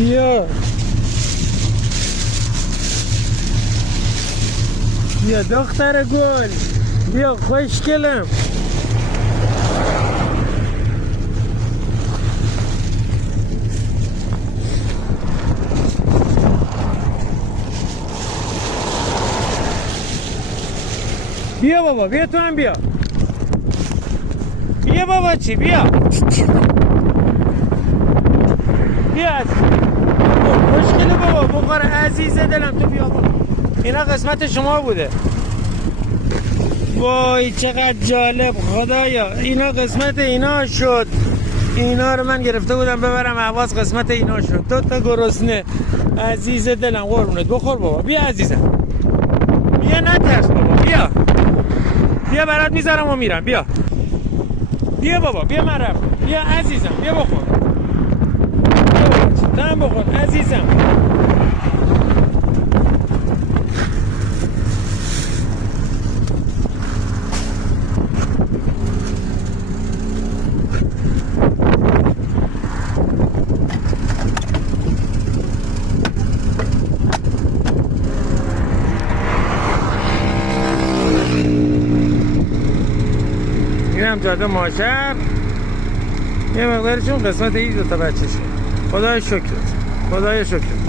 بیا بیا دختر گل، بیا خوشگلم. بیا بابا، بیا تو هم بیا. بیا بابا، چی بیا بیا خوشگله بابا، بخور عزیز دلم. تو بیا بابا، اینا قسمت شما بوده. وای چقدر جالب خدایا، اینا قسمت اینا شد. اینا رو من گرفته بودم ببرم اهواز، قسمت اینا شد. دو تا گرسنه عزیز دلم، قربونت بخور بابا. بیا عزیزم، بیا نترس بابا، بیا بیا برات میذارم و میرم. بیا بیا بابا، بیا من رفت. بیا عزیزم، بیا بخور. بیا هم بخور عزیزم. اینم جاده ماشر، یه مقداری چون قسمت این دو تا بچه‌شه. خدای شکرت، خدای شکرت.